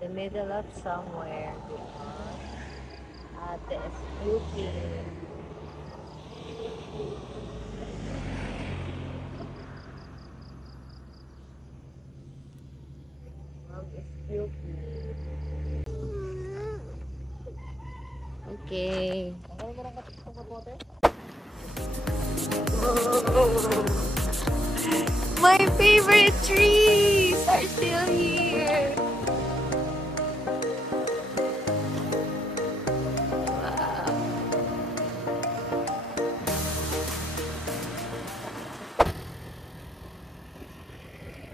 the middle of somewhere. Ate is puking. Mom is puking. Okay. My favorite trees are still here. Wow.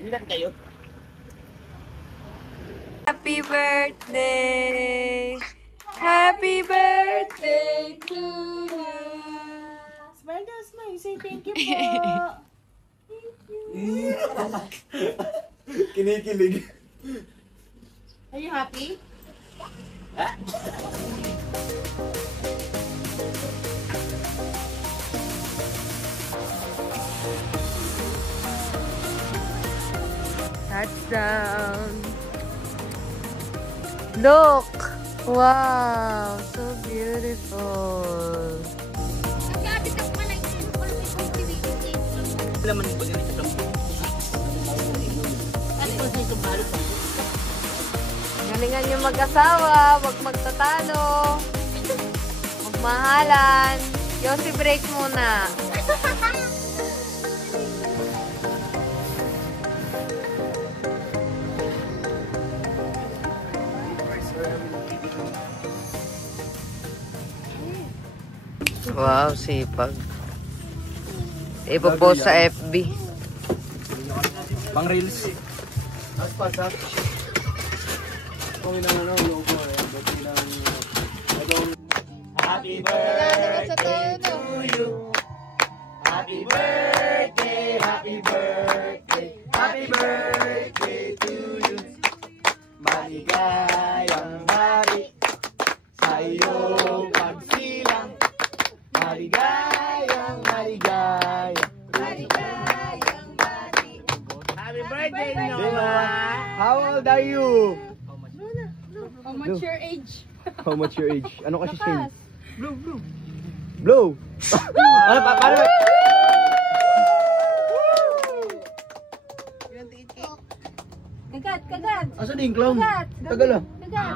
Ilan kayo? Happy birthday! Happy birthday to you! Smile na, smile. Say thank you po. Kinikilig. Are you happy? Touchdown! Look! Wow! So beautiful! Laman ko din ito. Galingan yung mag-asawa, wag magtatalo, magmahalan. Yossi, break muna. Wow, sipag. Ipopost sa FB. Pang reels. Happy birthday to you. Happy birthday, happy birthday, happy birthday to you. Maligayang hari sa iyong pagsilang. Maligayang, maligayang, maligayang bati. Happy birthday, Noah! How old are you? How much your age? How much your age? Ano kasi siya? Blue, blue. Blue? Ano pa? Paano ba? Kagat, kagat. Asa din, clown? Kagat. Tagal ah. Kagat.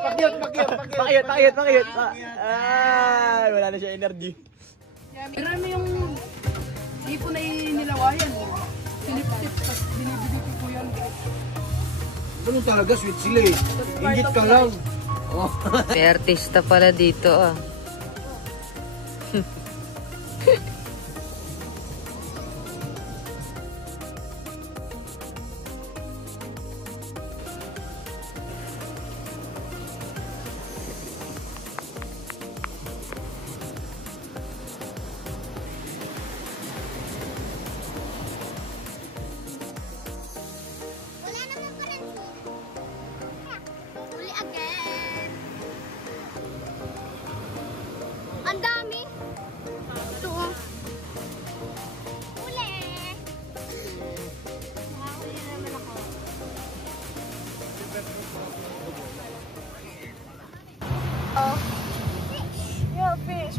Pakiyot, pakiyot, pakiyot. Pakiyot, pakiyot. Ay, wala na siya energy. Marami yung hipo na inilawayan. Sinip-sip, tapos binibili ko yan. Ganun talaga, sweet sila eh. Ingit ka lang. Oh. May artista pala dito ah. Ang dami. Ito oh. Uli. Makakuli naman ako. Oh. Yeah, fish.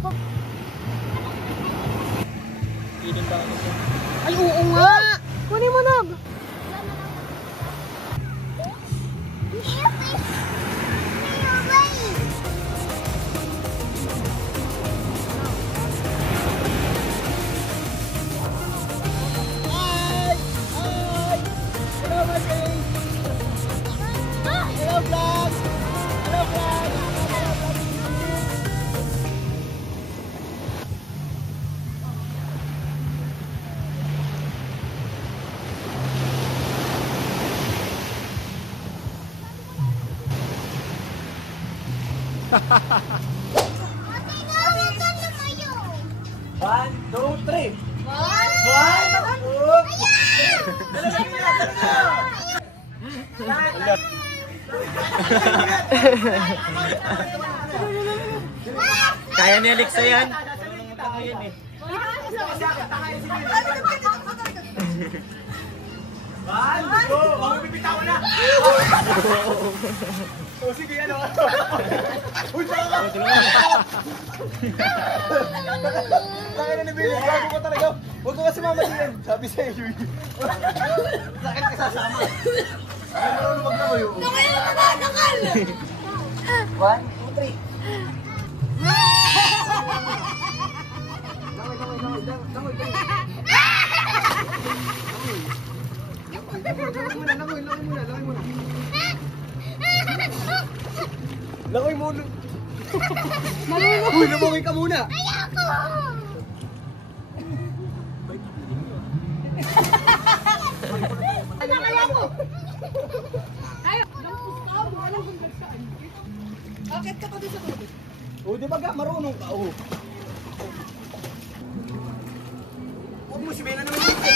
Ay, oo nga. Kunin mo na. One, two, three. Kaya ni Alexa yan. O sige, ano? Uy, saka! Kaya na nabili, gago ka talaga. Huwag ka kasi mamaliyan. Sabi sa'yo, Yui. Sakit ka sasama. Ano maglamoy? Nakal naman! Nakal! 1, 2, 3. Langoy muna. Uy, lumungoy ka muna. Ayoko! Bakit ka pa dito sa tubig? O, di ba ga, marunong ka, o. Huwag mo si Bella naman dito.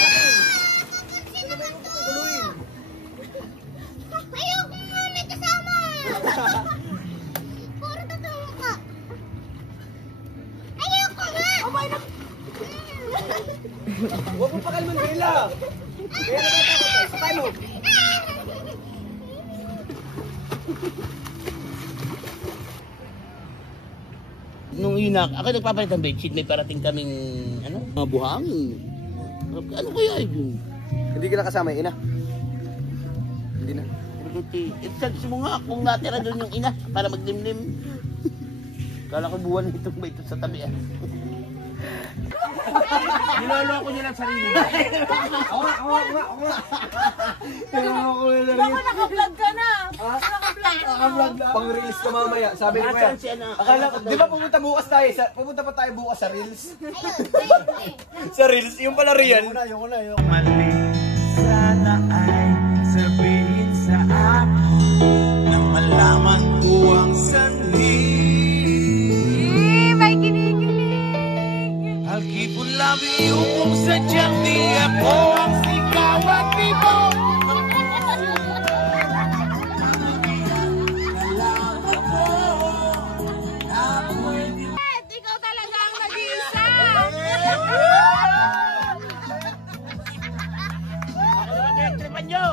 Ayoko nga, may kasama! Puro totoo ka. Ayoko nga! Huwag mo pakalman, Bella. Bella, tatakot. Sakay mo. Nung inak, ako nagpapalit ng bedsheet, may parating kaming, ano, mga buhangin. Ano kaya yun? Hindi ka nakasama yung ina. Hindi na. Sabi mo nga kung natira doon yung ina para maglimlim. Kala ko buwan itong ba ito sa tabi ah. Niloloko niya lang sarili. Ako nga. Niloloko niya lang. Baka naka-vlog ka na! Naka-vlog na. Pang-release ka mamaya. Sabi ko yan. Akala ko, di ba pumunta pa tayo bukas sa Reels? Sa Reels? Yung pala real. Yung una. Mali, sana ay sabihin sa akin nang malaman ko ang sanhi. May kinikilig! I'll keep on loving you kung sadyang di ako ang sigaw at bibo. Ikaw talaga ang nag-iisa! Ako naman yung tripan nyo!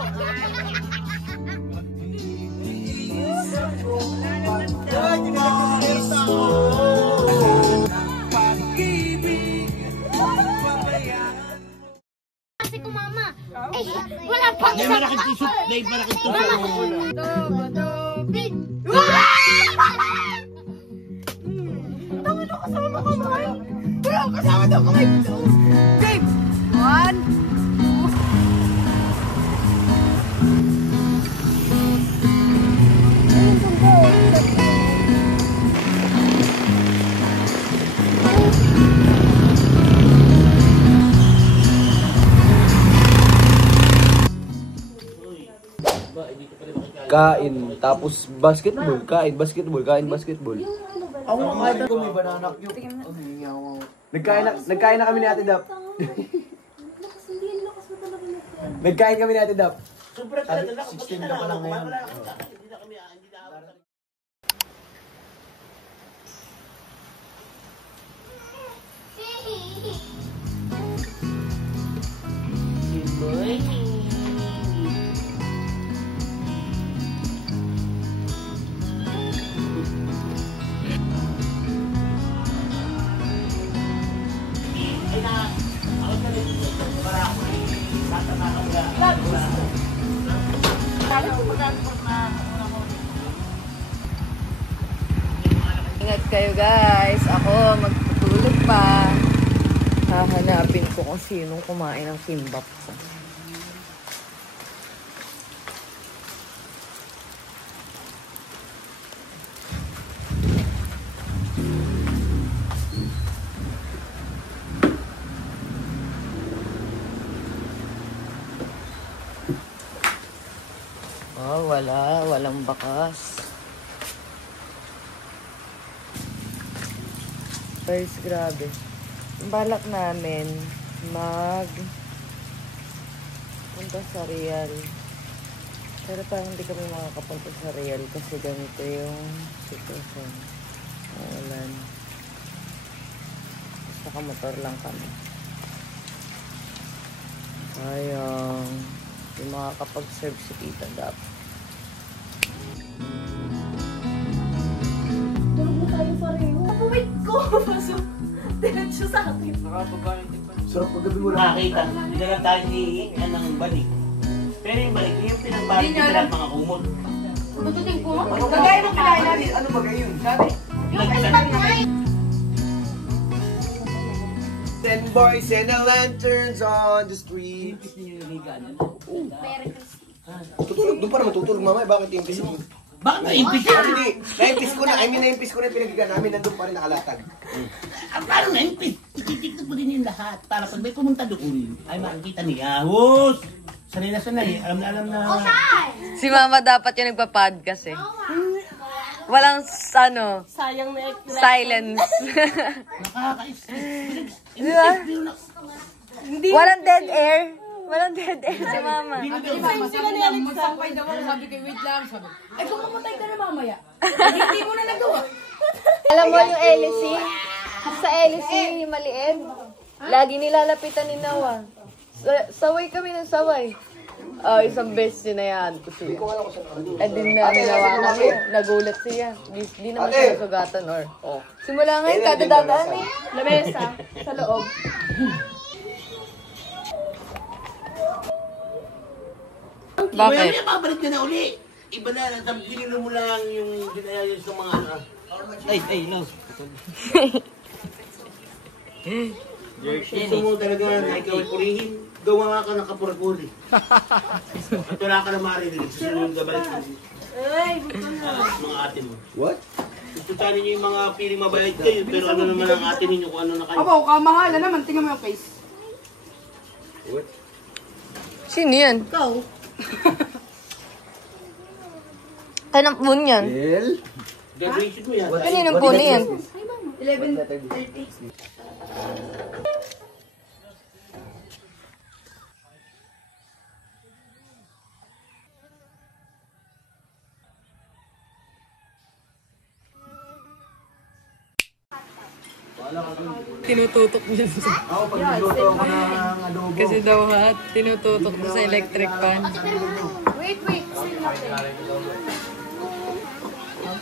Kasi ko mama. Eh, wala pang May malaking tisot, may malaking tisot. Big. Kasama daw kamay! Game! 1, 2, Kain, tapos basketball. Kain, basketball. Ako nga kahit ako may banana cube. Nagkain na kami ni Ate Dap. Nagkain kami ni Ate Dap. Sobrang talaga, 16 na pa lang ngayon. Hindi na kami aawat. Good morning. Ingat kayo guys. Ako magtutulog pa. Hahanapin ko kung sinong kumain ng kimbap ko. Oh, walang bakas. Guys, grabe. Balak namin punta sa Real. Pero parang hindi kami makakapunta sa Real kasi ganito yung sitwasyon. Ulan. Saka motor lang kami. Sayang. Yung makakapag-serve si tita dapat. Tulog mo tayo pareho. Wait ko! So, diretso sa akin. Sarap paggabi mo lang. Nakakita. Hindi na lang tayo ni ng balik. Pero yung balik, yung pinagbalik Hindi niya nila mga kumot. Tututin ko? Kagaya ng kinain natin. Ano bagay yun? Sabi? Ten boys and the lanterns on the street. Tutulog doon para matutulog mamaya. Bakit yung impis mo? Bakit na-impis yan? Hindi. Na-impis ko na. I mean, na-impis ko na yung pinagigan namin. Nandun pa rin nakalatag. Paano na-impis? Ikitiktok mo din yung lahat para pag may pumunta doon, ay makikita niya. Hus! Sanay na sanay. Alam na. Si mama dapat yung nagpa-podcast eh. Walang Sayang na silence. Nakaka-stress. Di ba? Walang dead air. Walang dead air si mama. Same sila ni Alex. Sampay daw ako. Sabi ko, wait lang. Sabi, ay kung mamatay ka na mamaya. Hindi mo na nagawa. Alam mo yung LC? Sa LC, yung maliit. Lagi nilalapitan ni Noah. Saway kami ng saway. Isang beses sinayaan ko siya. Eh din na ninawa kami. Nagulat siya. Di naman siya nasugatan or... Simula ngayon, kada dadaan eh. Lamesa. Sa loob. Bakit? May babalik ka na uli. Iba na, binilo mo lang yung dinayayos ng mga ano. Ay, love. Gusto mo talaga na ikaw ay purihin. Gawa nga ka ng kapurapuri. At wala ka na marinig. Gusto nyo yung gabalik mo. Mga ate mo. What? Gusto tayo ninyo yung mga piling mabayad kayo. Pero ano naman ang ate ninyo kung ano na kayo. Abo, kamahala naman. Tingnan mo yung face. What? Sino yan? Ikaw. Kanang po yan. Well? Graduation mo yan. Kaninang po na yan? 11:30. Tinututok niya sa... Ako, pag nagluto ako ng adobo. Kasi daw ha, tinututok niya sa electric fan. Wait.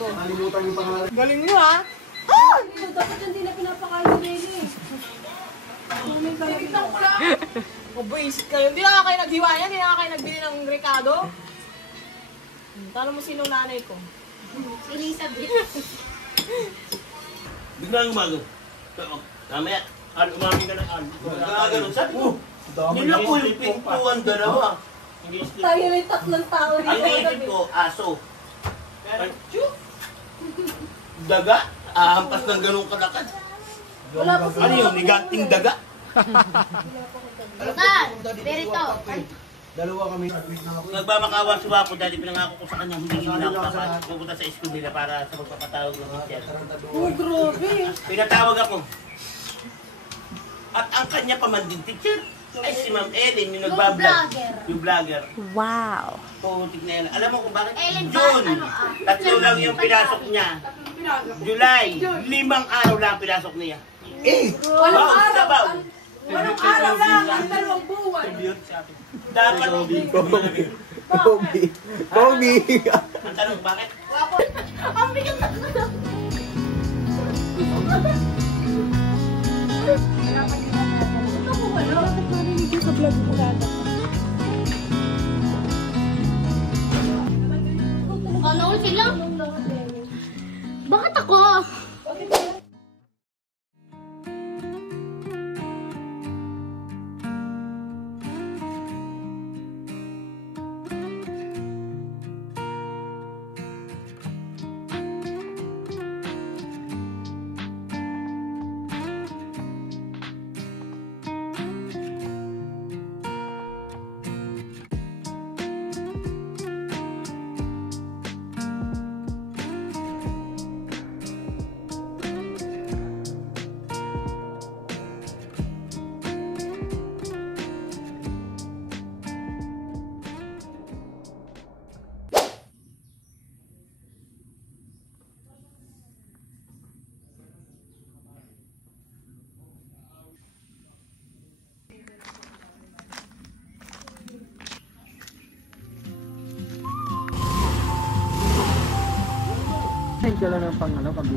Nakalimutan yung pangalan. Galing niyo ha? Dapat hindi na pinapakain ni Lenny. Tinignan ko lang. O buisit kayo. Hindi na kayo naghiwa yan. Hindi na kayo nagbili ng Ricardo. Tanong mo sinong nanay ko. Si Elizabeth. Biglang umaga. Mamaya, umamin ka na. Gaganon. Sabi ko, yun lang po yung pintuan dalawa. Tayo may tatlong tao Ang naisip ko, aso. Daga? Ahampas ng ganong kalakad. Ano yun? Niganting daga? Bukan, Berito. Dalawa kami. Nagmamakawa si Wapo dahil pinangako ko sa kanya hindi na ako pupunta sa school nila para sa magpapatawag ng teacher. Oh, grabe. Pinatawag ako. At ang kanya pamanding teacher ay si Ma'am Ellen, yung nagbablog. Yung vlogger. Wow. Putik na yan. Alam mo kung bakit? Ellen ba? June. Tatlo lang yung pinasok niya. July. 5 araw lang pinasok niya. Walang araw. Sabaw. Walang araw lang. Ang 2 buwan. Dapat. Kobe! Ang tanong, bakit? Ang bigat na. Ano sila? Bakit ako? ka lang ng pang ano, pag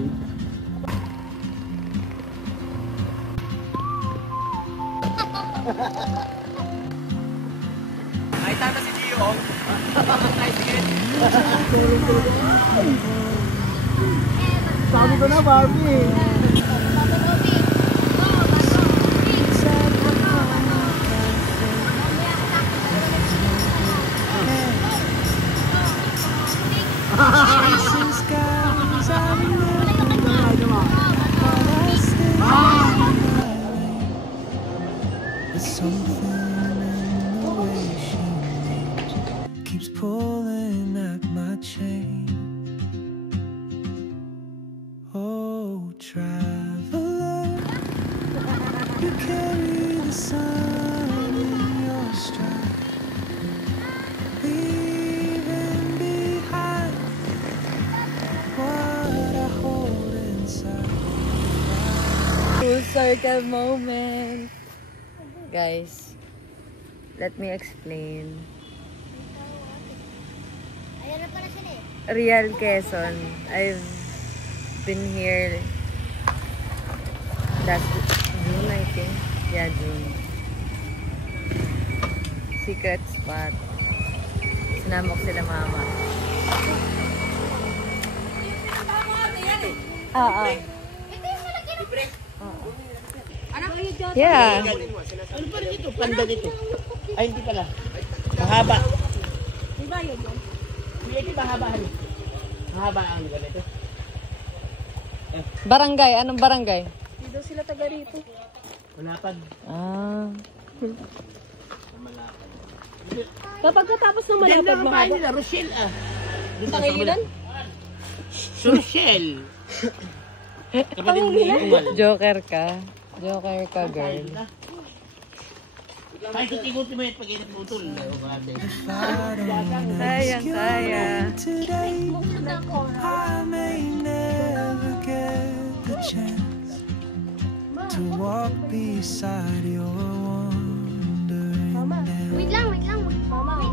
Ay, tata si Gio. Sabi ko na, Barbie. Keeps pulling at my chain. Oh, traveler, you carry the sun in your stride, leaving behind what I hold inside. Full circle moment. Guys, let me explain. Ayan na pala sila eh. Real Quezon. I've been here last June, I think. Yeah, June. Secret spot. Sinama ko sila mama. Oo. Yeah. Ano pa rin ito? Panda dito. Ay, hindi pala. Mahaba. May bayad yun. Hindi mahaba. Mahaba ang ganito. Barangay. Anong barangay? Hindi daw sila taga rito. Malapad. Ah. Kapag katapos ng Diyan malapad lang ang bahay mahaba. nila, Rochelle ah. Pangilan? Rochelle. Kapatid ni Umal. Joker ka. Joker ka, girl. Kahit ikutin mo yung pag-init mo utol. Sayang, sayang. Today, I may never get the chance to walk beside your wandering Wait lang, wait lang. Wait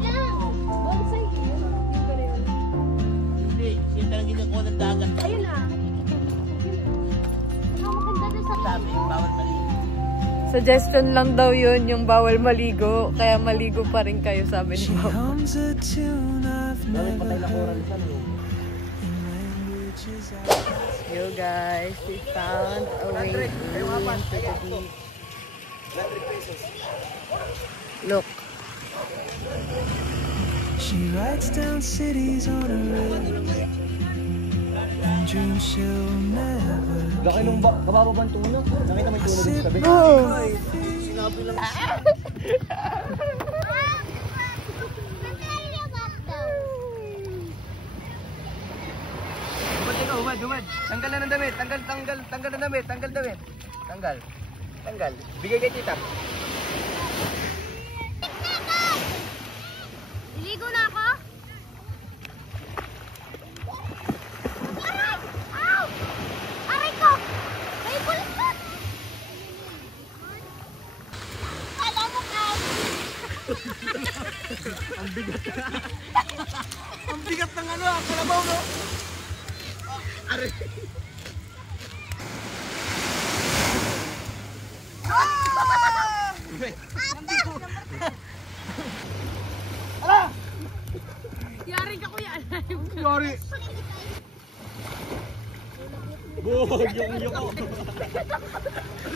lang. Bonsai. Yung ganyan. Hindi, siya talagang ginagawa ng dagat. Ayun na. Maganda doon sa Sabi, bawal mali. Suggestion lang daw yun, yung bawal maligo. Kaya maligo pa rin kayo, sabi ni She Mama. hums a tune I've never heard in languages Yo guys, we found a way into the beach. Look. She writes down cities on a river and dreams she'll never Laki nung kabababang tuno. Nakita mo yung tuno dito sa tabi? Umad. Tanggal na ng damit. Tanggal ng damit. Tanggal. Bigay kay tita. Iligo na ako? Aray! Ow! Aray ko! May bulsot! Kala mo ka! Ang bigat ng ano, ang kalabaw, no? Aray. Yari ka kuya. Sorry. Buhog yung ko.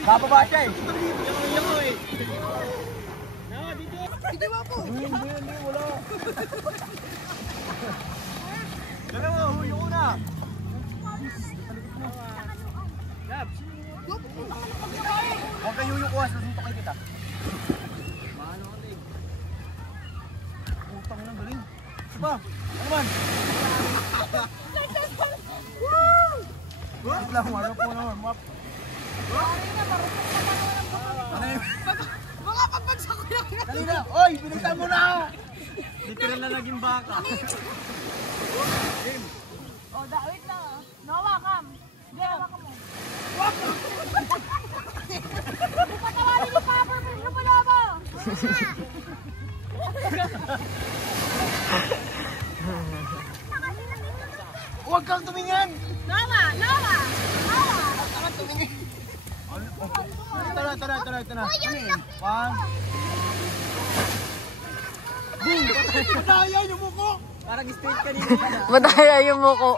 Bababa siya eh. Yung ko eh. Hindi ba po? Hindi, wala. Dalawa, huyo ko na. Huwag kayo yung kuwas, nasuntok kita. Maano ka din. Utang na, galing. Diba? Ano man? Wait lang, wala po naman. Ano yun? Mga pagbagsak ko lang. Dali na! Oy! Pinagtan mo na ako! Literal na naging baka. Oh, wait lang ah. Nawa, kam. Hindi, hawakan mo. Patawarin mo pa, purpose mo pala ba? Huwag kang tumingin! No, Ito na. One. Boom! Madaya yung muko! Parang straight kanina yun ah. Madaya yung muko.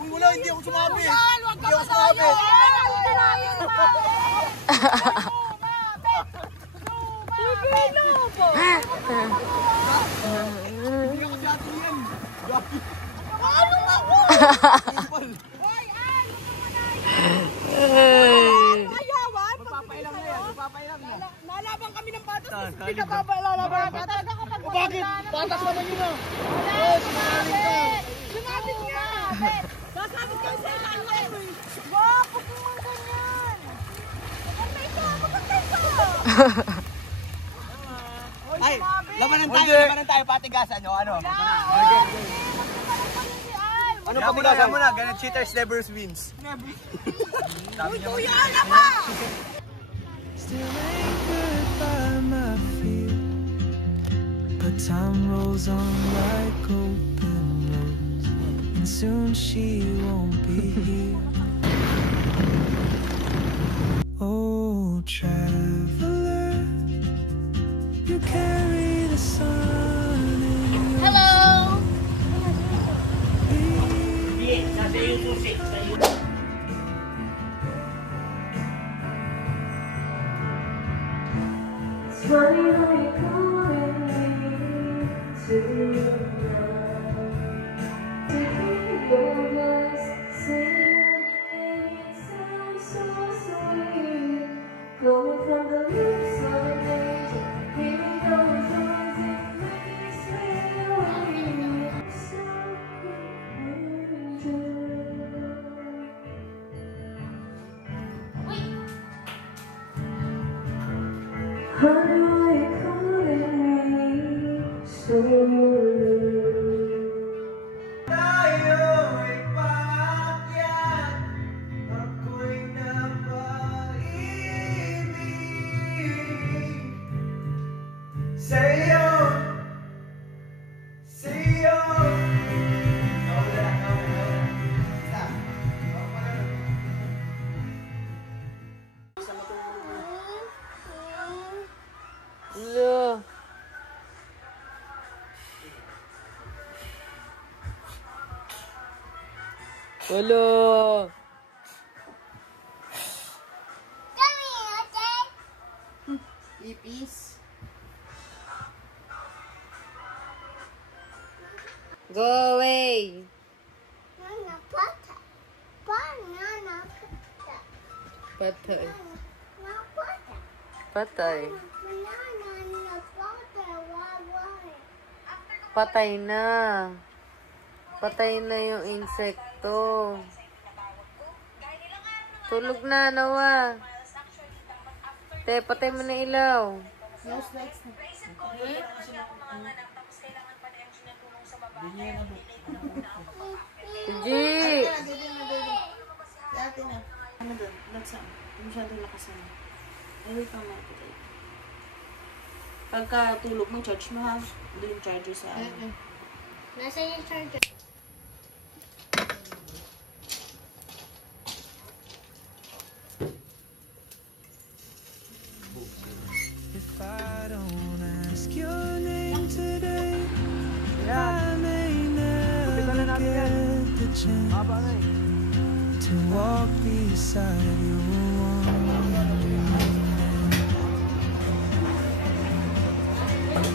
Uy, wala, hindi ako sumabit. Hindi ako sumabit. Hindi ako si Ate yan. Anong ako? Magpapailang na yan. Nalaban kami ng batas. Hindi ka pa lalaban. Bakit? Batas naman yun ah. Lumapit nga. Sasabit kayo sa ilalim. Wag mo ganyan. Magantay ka. Ay, labanan tayo, patigasan nyo, ano? Ano patigasan mo na? Ganun, cheaters never wins. Sabi niya. Kuya, alam ka! Still anchored by my fear, but time rolls on like open roads, and soon she won't be here. Oh, traveler, you carry the sun in your Hello. Hindi, nasa yung susi. Funny how you calling me to love. To hear your voice singing, it sounds so sweet. Going from the lips of an angel, hearing those words, it makes me weak. Honey, why you calling me so late? Tayo'y paakyat, ako'y napaibig sa'yo, sa'yo. Hello. Hello. Come here, okay? Ipis. Go away. Nana, pata. Banana, pata. Patay. Na, pata. Patay. Banana, na, pata. Wawai. Patay na. Patay na yung insekto. Tulog na, Nawa. Te, patay mo na ilaw. G! Dati na. Ano doon? Laksam. Masyadong lakasan. Ay, pa market ay. Pagka tulog mo, charge mo ha. Doon yung charger sa ano. Nasaan yung charger? If I don't ask your name today, I may never get the chance to walk beside you.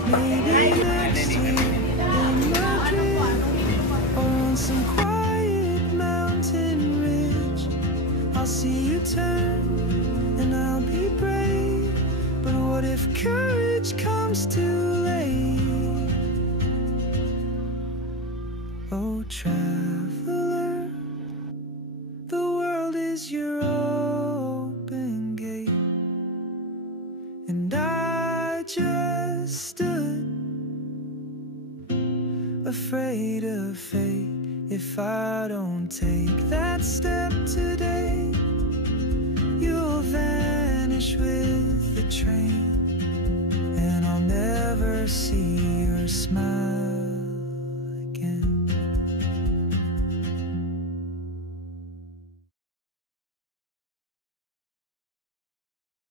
Maybe next year in Madrid or on some quiet mountain ridge, I'll see you turn and I'll be brave. But what if courage comes too late? Oh, traveler, the world is your open gate, and I just stood afraid of fate. If I don't take that step today,